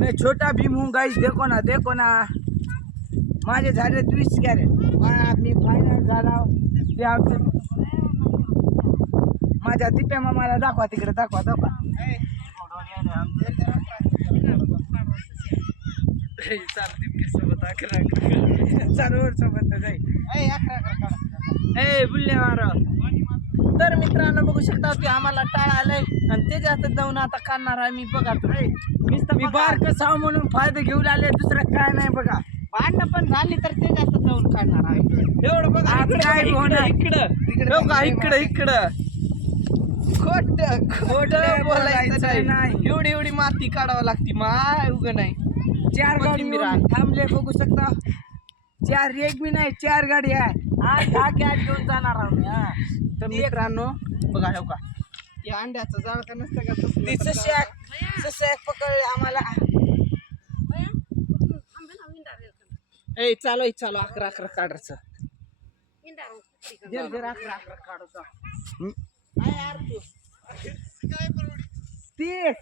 मैं छोटा भीम हूँ गाइस, देखो ना माझे झाले 20 कॅरेट. मी फायनल झाला ते आमचे माझ्या दिप्या मामाला दाखवा, तिकडे दाखवा. बुल्ले मारा. तर मित्रांनो बघू शकता की आम्हाला टाळ आलंय आणि ते जास्त जाऊन आता काढणार आहे मी. बघा मी बारक साव म्हणून फायदा घेऊन आले, दुसरं काय नाही. बघा भांडणं पण झाली तर ते जास्त जाऊन काढणार आहे. एवढं बघा इकडं खोट बोलायचं नाही. एवढी माती काढावं लागती. माय उग नाही. 4 गाडी थांबले बघू शकता. 4 रेग बी नाही, 4 गाडी आहे. आज हा कॅट घेऊन जाणार आहोत. तर मित्रांनो बघा हे का या अंड्याचं जाळ का नसतं का सस्याक पकडले आम्हाला. चालो 11 काढायचं. 11 काढायचं. 30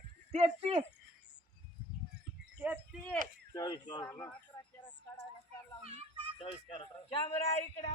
कॅमेरा इकडे